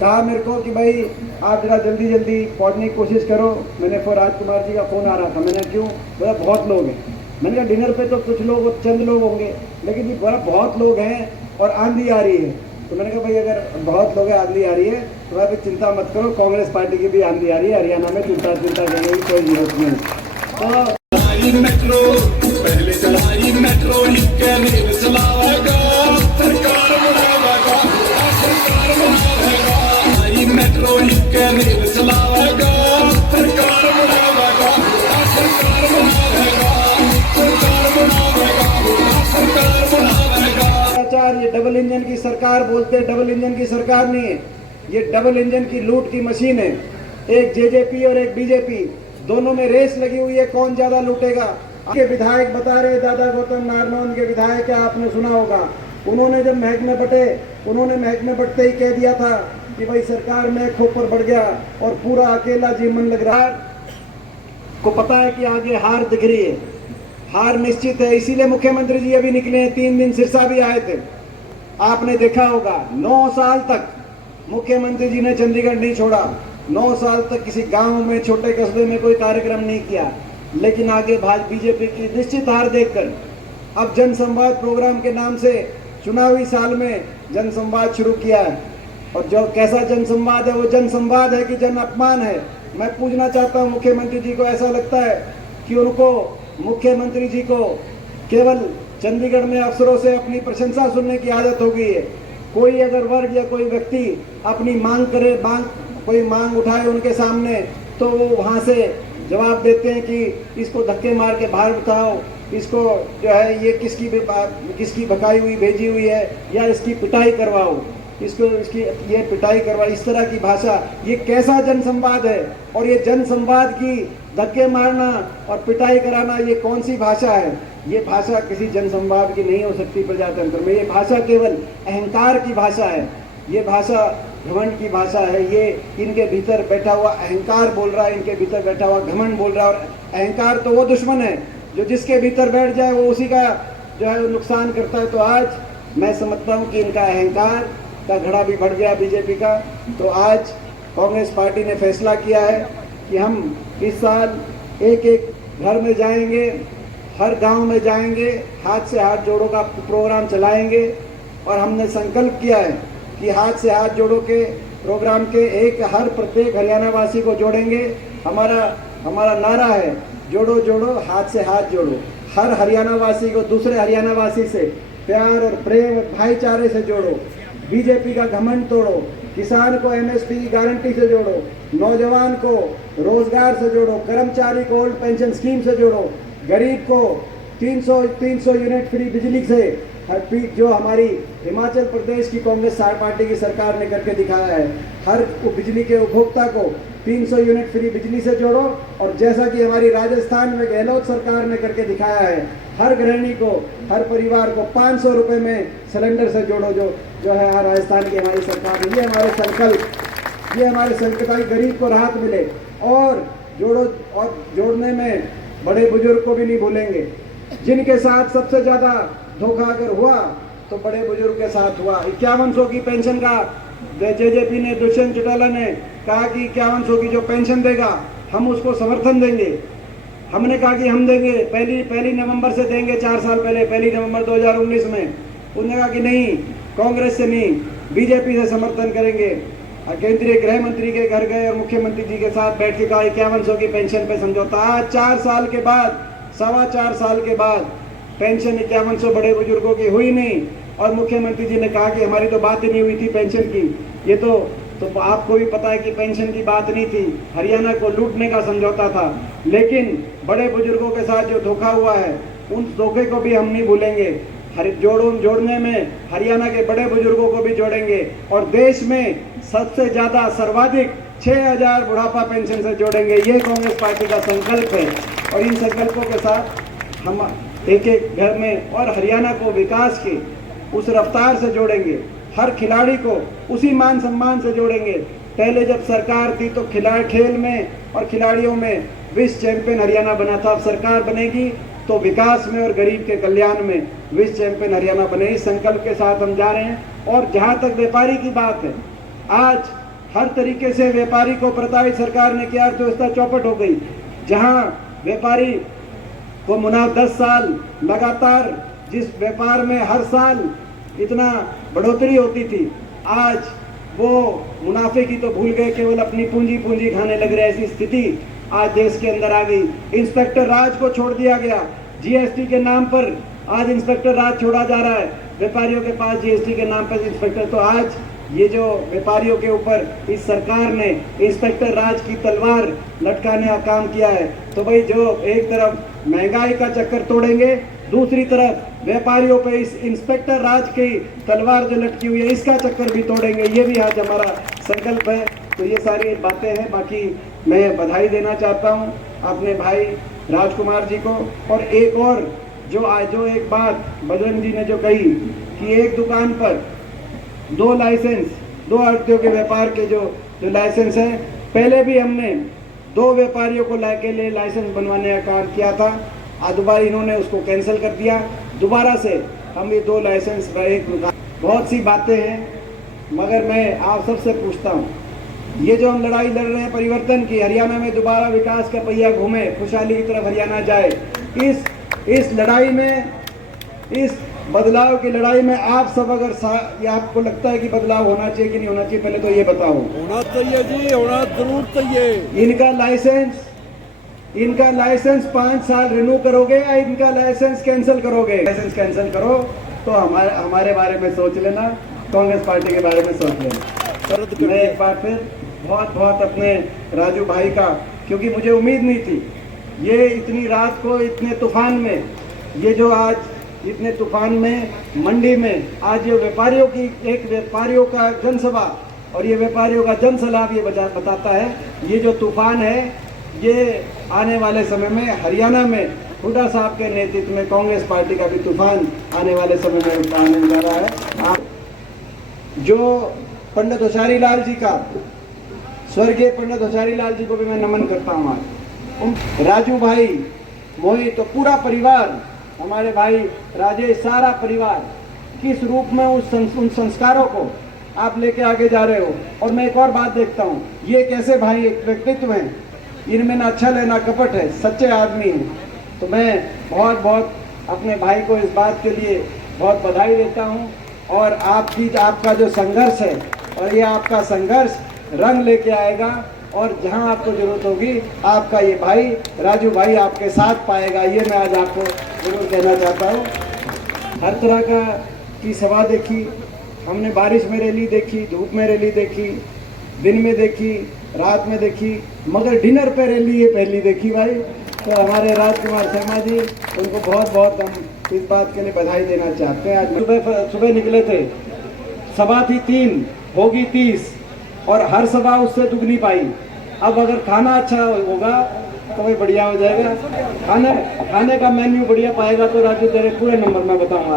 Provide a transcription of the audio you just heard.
कहा मेरे को कि भाई आप जरा जल्दी जल्दी पहुंचने की कोशिश करो। मैंने फिर राजकुमार जी का फ़ोन आ रहा था, मैंने क्यों, बोला बहुत लोग हैं। मैंने कहा डिनर पे तो कुछ लोग, चंद लोग होंगे, लेकिन ये बोला बहुत लोग हैं और आंधी आ रही है। तो मैंने कहा भाई अगर बहुत लोग हैं, आंधी आ रही है, तो भाई चिंता मत करो, कांग्रेस पार्टी की भी आंधी आ रही है हरियाणा में, चिंता करने की कोई जरूरत नहीं। तो मेट्रो पहले चलाई मेट्रो, रेल चलाएगा सरकार बनाएगा, सरकार बनाएगा मेट्रो, रेल चलाएगा सरकार बनाएगा, सरकार बनाएगा, सरकार बनाएगा, सरकार बनाएगा। ये डबल इंजन की सरकार बोलते, डबल इंजन की सरकार नहीं है, ये डबल इंजन की लूट की मशीन है। एक जेजेपी और एक बीजेपी, दोनों में रेस लगी हुई है, कौन ज्यादा लूटेगा। के विधायक बता रहे, दादा गौतम नारनौंद के विधायक, क्या आपने सुना होगा, उन्होंने जब महकमे बटे, उन्होंने महकमे बटते ही कह दिया था कि भाई सरकार में खोपर बढ़ गया और पूरा अकेला जीवन लग रहा है। को पता है कि आगे हार दिख रही है, हार निश्चित है, इसीलिए मुख्यमंत्री जी अभी निकले हैं। 3 दिन सिरसा भी आए थे, आपने देखा होगा। 9 साल तक मुख्यमंत्री जी ने चंडीगढ़ नहीं छोड़ा, 9 साल तक किसी गांव में, छोटे कस्बे में कोई कार्यक्रम नहीं किया। लेकिन आगे भाजपा बीजेपी की निश्चित हार देखकर अब जन संवाद प्रोग्राम के नाम से चुनावी साल में जन संवाद शुरू किया है। और जो कैसा जन संवाद है, वो जन संवाद है कि जन अपमान है। मैं पूछना चाहता हूँ मुख्यमंत्री जी को, ऐसा लगता है कि उनको, मुख्यमंत्री जी को केवल चंडीगढ़ में अफसरों से अपनी प्रशंसा सुनने की आदत हो गई है। कोई अगर वर्ग या कोई व्यक्ति अपनी मांग करे, कोई मांग उठाए उनके सामने, तो वो वहाँ से जवाब देते हैं कि इसको धक्के मार के बाहर उठाओ, इसको जो है ये किसकी भगाई हुई भेजी हुई है, या इसकी पिटाई करवाओ, इसकी ये पिटाई करवा। इस तरह की भाषा, ये कैसा जन संवाद है। और ये जन संवाद की धक्के मारना और पिटाई कराना, ये कौन सी भाषा है। ये भाषा किसी जन संवाद की नहीं हो सकती प्रजातंत्र में। ये भाषा केवल अहंकार की भाषा है, ये भाषा घमंड की भाषा है। ये इनके भीतर बैठा हुआ अहंकार बोल रहा है, इनके भीतर बैठा हुआ घमंड बोल रहा है। और अहंकार तो वो दुश्मन है जो जिसके भीतर बैठ जाए वो उसी का जो है नुकसान करता है। तो आज मैं समझता हूँ कि इनका अहंकार का घड़ा भी बढ़ गया बीजेपी का। तो आज कांग्रेस पार्टी ने फैसला किया है कि हम इस साल एक एक घर में जाएंगे, हर गांव में जाएंगे, हाथ से हाथ जोड़ो का प्रोग्राम चलाएंगे। और हमने संकल्प किया है कि हाथ से हाथ जोड़ो के प्रोग्राम के हर प्रत्येक हरियाणा वासी को जोड़ेंगे। हमारा नारा है, जोड़ो जोड़ो हाथ से हाथ जोड़ो। हर हरियाणा वासी को दूसरे हरियाणा वासी से प्यार और प्रेम और भाईचारे से जोड़ो। बीजेपी का घमंड तोड़ो, किसान को एमएसपी की गारंटी से जोड़ो, नौजवान को रोजगार से जोड़ो, कर्मचारी को ओल्ड पेंशन स्कीम से जोड़ो, गरीब को 300 यूनिट फ्री बिजली से, जो हमारी हिमाचल प्रदेश की कांग्रेस पार्टी की सरकार ने करके दिखाया है, हर बिजली के उपभोक्ता को 300 यूनिट फ्री बिजली से जोड़ो। और जैसा कि हमारी राजस्थान में गहलोत सरकार ने करके दिखाया है, हर गृहिणी को, हर परिवार को 500 रुपये में सिलेंडर से जोड़ो, जो है राजस्थान की हमारी सरकार ने। ये हमारे संकल्प है, गरीब को राहत मिले। और जोड़ो, और जोड़ने में बड़े बुजुर्ग को भी नहीं भूलेंगे, जिनके साथ सबसे ज़्यादा धोखा अगर हुआ तो बड़े बुजुर्ग के साथ हुआ। 5100 की पेंशन का जेजेपी ने, दुष्यंत चौटाला ने कहा कि 5100 की जो पेंशन देगा हम उसको समर्थन देंगे। हमने कहा कि हम देंगे, पहली नवंबर से देंगे, 4 साल पहले 1 नवंबर 2019 में। उन्होंने कहा कि नहीं, कांग्रेस से नहीं, बीजेपी से समर्थन करेंगे। केंद्रीय गृह मंत्री के घर गए और मुख्यमंत्री जी के साथ बैठ के कहा 5100 की पेंशन पे समझौता। आज 4 साल के बाद, 4.25 साल के बाद पेंशन 5100 बड़े बुजुर्गों की हुई नहीं। और मुख्यमंत्री जी ने कहा कि हमारी तो बात ही नहीं हुई थी पेंशन की। ये तो आपको भी पता है कि पेंशन की बात नहीं थी, हरियाणा को लूटने का समझौता था। लेकिन बड़े बुजुर्गों के साथ जो धोखा हुआ है, उन धोखे को भी हम नहीं भूलेंगे। जोड़ने में हरियाणा के बड़े बुजुर्गों को भी जोड़ेंगे। और देश में सबसे ज़्यादा, सर्वाधिक 6000 बुढ़ापा पेंशन से जोड़ेंगे। ये कांग्रेस पार्टी का संकल्प है। और इन संकल्पों के साथ हम एक एक घर में, और हरियाणा को विकास की उस रफ्तार से जोड़ेंगे। हर खिलाड़ी को उसी मान सम्मान से जोड़ेंगे। पहले जब सरकार थी तो खेल में और खिलाड़ियों में विश्व चैंपियन हरियाणा बना था। अब सरकार बनेगी तो विकास में और गरीब के कल्याण में विश्व चैंपियन हरियाणा बने। इस संकल्प के साथ हम जा रहे हैं। और जहाँ तक व्यापारी की बात है, आज हर तरीके से व्यापारी को प्रताड़ित सरकार ने किया, अर्थव्यवस्था चौपट हो गई। जहां व्यापारी को मुनाफा 10 साल लगातार, जिस व्यापार में हर साल इतना बढ़ोतरी होती थी, आज वो मुनाफे की तो भूल गए, केवल अपनी पूंजी खाने लग रहे। ऐसी स्थिति आज देश के अंदर आ गई। इंस्पेक्टर राज को छोड़ दिया गया। जीएसटी के नाम पर आज इंस्पेक्टर राज छोड़ा जा रहा है व्यापारियों के पास, जीएसटी के नाम पर इंस्पेक्टर। तो आज ये जो व्यापारियों के ऊपर इस सरकार ने इंस्पेक्टर राज की तलवार लटकाने का काम किया है। तो भाई, जो एक तरफ महंगाई का चक्कर तोड़ेंगे, दूसरी तरफ व्यापारियों पे इस इंस्पेक्टर राज की तलवार जो लटकी हुई है, इसका चक्कर भी तोड़ेंगे। ये भी आज हमारा संकल्प है। तो ये सारी बातें हैं। बाकी मैं बधाई देना चाहता हूँ अपने भाई राजकुमार जी को। और एक और जो एक बात बजरंग जी ने जो कही कि एक दुकान पर 2 लाइसेंस, 2 आड़तियों के व्यापार के जो लाइसेंस हैं, पहले भी हमने 2 व्यापारियों को के लिए लाइसेंस बनवाने का काम किया था। आज दोबारा इन्होंने उसको कैंसिल कर दिया। दोबारा से हम ये 2 लाइसेंस का एक दुकान। बहुत सी बातें हैं, मगर मैं आप सबसे पूछता हूँ, ये जो हम लड़ाई लड़ रहे हैं परिवर्तन की, हरियाणा में दोबारा विकास का पहिया घूमे, खुशहाली की तरफ हरियाणा जाए, इस लड़ाई में, इस बदलाव की लड़ाई में आप सब अगर ये आपको लगता है कि बदलाव होना चाहिए कि नहीं होना चाहिए, पहले तो ये बताओ। होना चाहिए जी, होना जरूर चाहिए। इनका लाइसेंस 5 साल रिन्यू करोगे या इनका लाइसेंस कैंसिल करोगे? लाइसेंस कैंसिल करो तो हमारे बारे में सोच लेना, कांग्रेस पार्टी के बारे में सोच लेना। मैं एक बार फिर बहुत अपने राजू भाई का, क्योंकि मुझे उम्मीद नहीं थी ये इतनी रात को इतने तूफान में, ये जो आज इतने तूफान में मंडी में आज ये व्यापारियों का जनसभा और ये व्यापारियों का जन सलाह ये बताता है, ये जो तूफान है ये आने वाले समय में हरियाणा में हुड्डा साहब के नेतृत्व में कांग्रेस पार्टी का भी तूफान आने वाले समय में आने जा रहा है। जो पंडित होशियारी लाल जी का, स्वर्गीय पंडित होशियारी लाल जी को भी मैं नमन करता हूँ। आज राजू भाई, मोहित, तो पूरा परिवार, हमारे भाई राजेश, सारा परिवार किस रूप में उन संस्कारों को आप लेके आगे जा रहे हो। और मैं एक और बात देखता हूँ, ये कैसे भाई एक व्यक्तित्व है, इनमें ना छल है ना कपट है, सच्चे आदमी हैं। तो मैं बहुत अपने भाई को इस बात के लिए बहुत बधाई देता हूँ। और आपका जो संघर्ष है, और ये आपका संघर्ष रंग लेके आएगा, और जहाँ आपको जरूरत होगी आपका ये भाई राजू भाई आपके साथ पाएगा। ये मैं आज आपको जरूर कहना चाहता हूँ। हर तरह की सभा देखी हमने, बारिश में रैली देखी, धूप में रैली देखी, दिन में देखी, रात में देखी, मगर डिनर पे रैली ये पहली देखी भाई। तो हमारे राजकुमार शर्मा जी, उनको बहुत हम इस बात के लिए बधाई देना चाहते हैं। आज सुबह निकले थे, सभा थी 3, होगी 30, और हर सभा उससे दुगनी पाई। अब अगर खाना अच्छा होगा तो भाई बढ़िया हो जाएगा। खाने का मेन्यू बढ़िया पाएगा तो राजू तेरे पूरे नंबर में बताऊंगा।